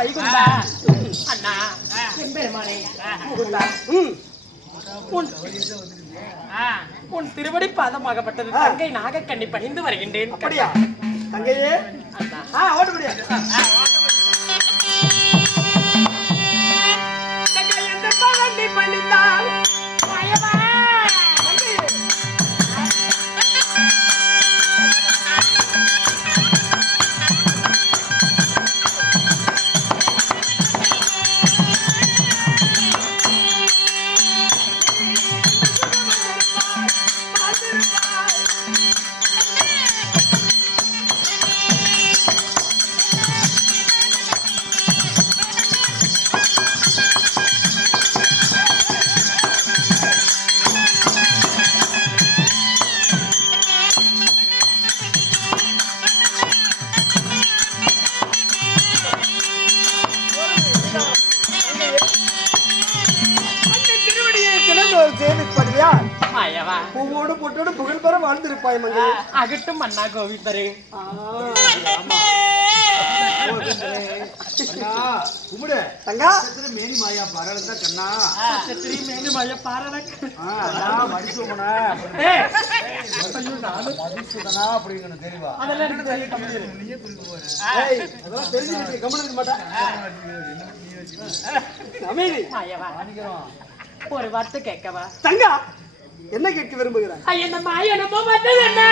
வைகுண்டா அண்ணா என் பெருமானே முகுந்தா உன் உன் திருவடி பாதமாகப்பட்டது தங்கை நாகக்கண்ணி பணிந்து வருகின்றேன். அப்படியா? தங்கையே? ஓட்ட முடியாது திருவடியை தினந்தோறும் சேமிப்படியா மாயவா? பூவோடு பொட்டோடு புகழ் பெற வாழ்ந்திருப்பாய் மங்கை அகட்டும் அண்ணா கோவிந்தரே. கும்பிடு. தங்கா. மேனி மாயா பரலந்த கண்ணா. சத்திரி மேனு மய நானும் அப்படிங்கணும் தெரியவா அதெல்லாம் எனக்கு தெரியும் அதெல்லாம் கம்முனு இருக்க மாட்டேன் ஒரு வார்த்தை கேட்கவா? தங்கா என்ன கேட்க விரும்புகிறாய்? ஐயா இந்த மாயனமோ வந்தது என்ன?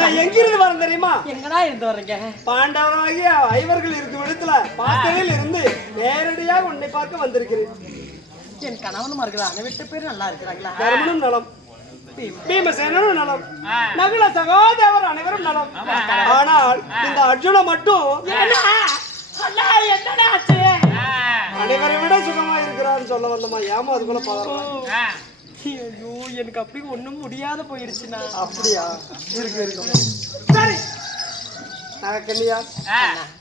நான் எங்கிருந்து வரேன் தெரியுமா? எங்கடா இருந்து வர்றீங்க? பாண்டவராகிய ஐவர்கள் இருக்கும் இடத்துல பாஸ்தகையில் இருந்து நேரடியாக உன்னை பார்க்க வந்திருக்கிறேன். என் கணவனும் இருக்கிற அனைவிட்டு பேர் நல்லா இருக்கிறாங்களா? தர்மனும் நலம். பீமசேனனும் நலம். நகுல சகோதரர் அனைவரும் நலம். ஆனால் இந்த அர்ஜுன மட்டும் அண்ணா, என்னடா ஆச்சு? அனைவரை விட சுகமா இருக்கிறான்னு சொல்ல வந்தமா ஏமா அதுக்குள்ள பாக்குறோம் ஐயோ எனக்கு அப்படி ஒண்ணும் முடியாத போயிருச்சுண்ணா. அப்படியா? இருக்கு இருக்கு. சரி. கன்னியா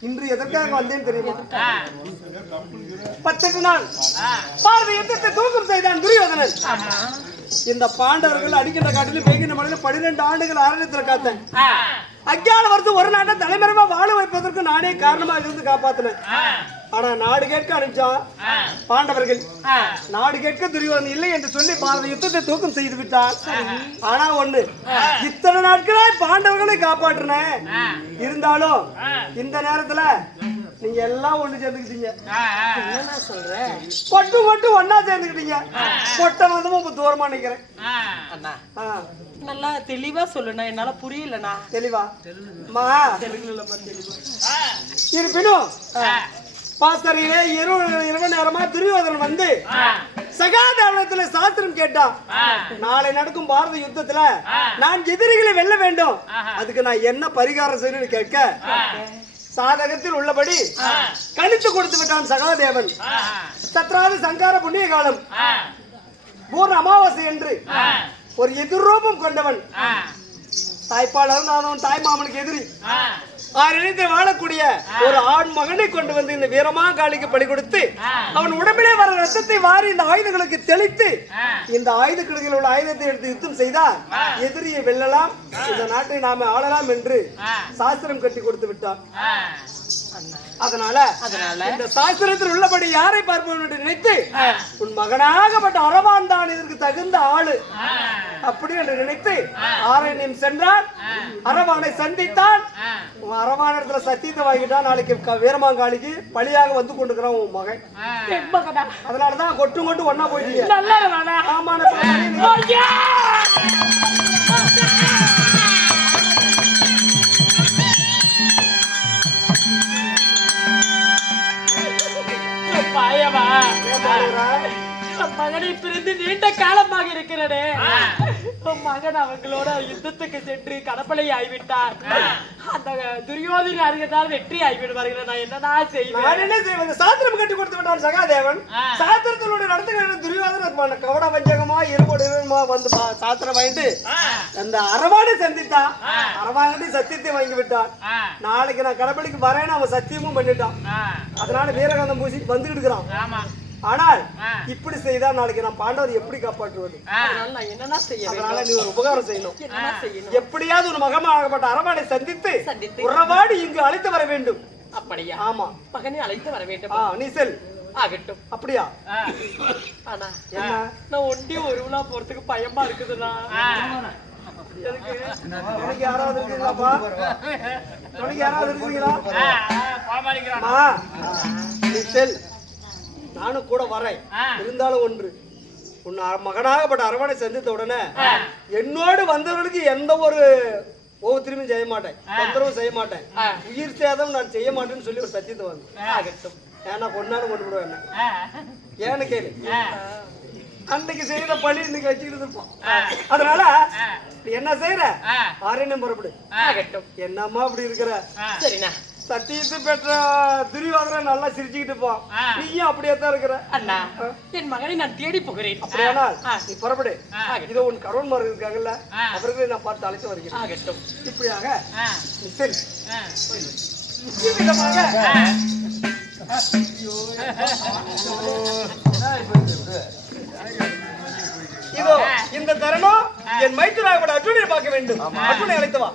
இன்று எதற்காக வந்தேன் தெரியுமா? பத்தெட்டு நாள். பார்வை யுத்தத்தை தூக்கம் செய்தான் துரியோதனன். இந்த பாண்டவர்கள் அடிக்கின்ற காட்டிலும் பேகின்ற மலையில பன்னிரெண்டு ஆண்டுகள் ஆரணத்தில் காத்தேன். அஞ்ஞான வருஷம் ஒரு நாட்டை தலைமறைவா வாழ வைப்பதற்கு நானே காரணமாக இருந்து காப்பாத்தினேன். ஆனா நாடு கேட்க அனுப்பிச்சான் பாண்டவர்கள் நாடு கேட்க துரியோதனன் இல்லை என்று சொல்லி பாரத யுத்தத்தை தூக்கம் செய்து விட்டார். ஆனா ஒண்ணு இத்தனை நாட்களாய் பாண்டவர்களை காப்பாற்றினேன். இருந்தாலும் இந்த நேரத்துல நீங்க எல்லாம் ஒண்ணு சேர்ந்துக்கிட்டீங்க. என்ன சொல்றேன் பொட்டு பொட்டு ஒண்ணா சேர்ந்துக்கிட்டீங்க. பொட்டை மதமும் இப்ப தூரமா நிக்கிறேன். அண்ணா. நல்லா தெளிவா சொல்லுண்ணா என்னால புரியலண்ணா. தெளிவா? தெளிவா. இருப்பினும் பாத்தரையிலே இரவு இரவு நேரமா துரியோதனன் வந்து சகாதாரணத்துல சாஸ்திரம் கேட்டான் நாளை நடக்கும் பாரத யுத்தத்துல நான் எதிரிகளை வெல்ல வேண்டும். அதுக்கு நான் என்ன பரிகாரம் செய்யணும்னு கேட்க சாதகத்தில் உள்ளபடி கணித்து கொடுத்து விட்டான் சகாதேவன் சத்ராது சங்கார புண்ணிய காலம் பூர்ண அமாவாசை என்று ஒரு எதிர்ரூபம் கொண்டவன். தாய்ப்பாளர் அவன் தாய் மாமனுக்கு எதிரி. ஆறிடத்தில் வாழக்கூடிய ஒரு ஆண் மகனை கொண்டு வந்து இந்த வீரமா காளிக்கு பலி கொடுத்து அவன் உடம்பிலே வர ரத்தத்தை வாரி இந்த ஆயுதங்களுக்கு தெளித்து இந்த ஆயுத கிழங்கில் உள்ள ஆயுதத்தை எடுத்து யுத்தம் செய்தால் எதிரியை வெல்லலாம். இந்த நாட்டை நாம ஆளலாம் என்று சாஸ்திரம் கட்டி கொடுத்து விட்டான். அதனால அதனால இந்த சாஸ்திரத்தில் உள்ளபடி யாரை பார்ப்போம் என்று நினைத்து உன் மகனாகப்பட்ட அரவான் தான் இதற்கு தகுந்த ஆளு. அப்படி என்று நினைத்து ஆரண்யம் சென்றான் அரவானை சந்தித்தான். உன் அரவானத்துல சத்தியத்தை வாங்கிட்டான். நாளைக்கு க- வீரமாங்காளிக்கு பழியாக வந்து கொண்டுக்கிறான் உன் மகன். அதனாலதான் கொட்டு கொட்டு ஒன்னா போயிட்டீங்க. நல்லா மகனை பிரிந்து நீண்ட காலமாக இருக்கிறனே. மகன் அவங்களோட யுத்தத்துக்கு சென்று கடப்பலை ஆய்விட்டார். அந்த துரியோதனை அறிஞர்கள் வெற்றி ஆய்விடுவார்கள். நான் என்னடா நான் செய்வேன் என்ன செய்வது? சாத்திரம் கட்டி கொடுத்து விட்டான் சகாதேவன். சாத்திரத்தினுடைய நடத்துகிற துரியோதன கவட வஞ்சகமா இருபடு இருமா வந்து சாத்திரம் வாங்கிட்டு அந்த அரவாடு சந்தித்தான் அரவாங்கட்டி சத்தியத்தை வாங்கி விட்டான். நாளைக்கு நான் கடப்பலிக்கு வரேன்னு அவன் சத்தியமும் பண்ணிட்டான். அதனால வீரகாந்தம் பூசி வந்துகிட்டு இருக்கிறான். ஆனால் இப்படி செய்தா நாளைக்கு நான் பாண்டவர் எப்படி காப்பாற்றுவது? அதனால நான் என்னடா செய்ய அதனால நீ ஒரு உபகாரம் செய்யணும். எப்படியாவது ஒரு மகமாகப்பட்ட அரவானை சந்தித்து சந்தித்து. உறவாடி இங்கு அழைத்து வர வேண்டும். அப்படியா? ஆமா. மகனை அழைத்து வர வேண்டும். நீ செல். ஆகட்டும். அப்படியா? ஆனா நான் ஒண்டி ஒரு உலா போறதுக்கு பயமா இருக்குதுண்ணா. உனக்கு யாராவது இருக்கீங்களாப்பா உனக்கு யாராவது இருக்கீங்களா செல். நானும் கூட வரேன். இருந்தாலும் ஒன்று உன் மகனாகப்பட்ட அரவணை சந்தித்த உடனே என்னோடு வந்தவர்களுக்கு எந்த ஒரு ஒவ்வொருத்தருமே செய்ய மாட்டேன். தொந்தரவும் செய்ய மாட்டேன். உயிர் சேதம் நான் செய்ய மாட்டேன்னு சொல்லி ஒரு சத்தியத்தை வாங்க ஆகட்டும். ஏன்னா கொண்டாலும் கொண்டு விடுவேன் என்ன? ஏன்னு கேளு. அன்னைக்கு செய்யற பழி இன்னைக்கு வச்சுக்கிட்டு இருப்போம் அதனால என்ன செய்யற ஆரண்யம் புறப்படு. என்னம்மா அப்படி இருக்கிற? சரிண்ணா. சத்தியத்தை பெற்ற துரியோதனை நல்லா சிரிச்சுக்கிட்டு போ நீயும் அப்படியே தான் இருக்கிற. அண்ணா என் மகனை நான் தேடி போகிறேன். அப்படியானால் நீ புறப்படு. இதோ உன் கருவன்மார் இருக்காங்கல்ல அவர்களை நான் பார்த்து அழைத்து வருகிறேன். இப்படியாக நீ செல். இவ்விதமாக இதோ இந்த தருணம் என் மைத்துராகப்பட அர்ஜுனை பார்க்க வேண்டும். அர்ஜுனை அழைத்து வா.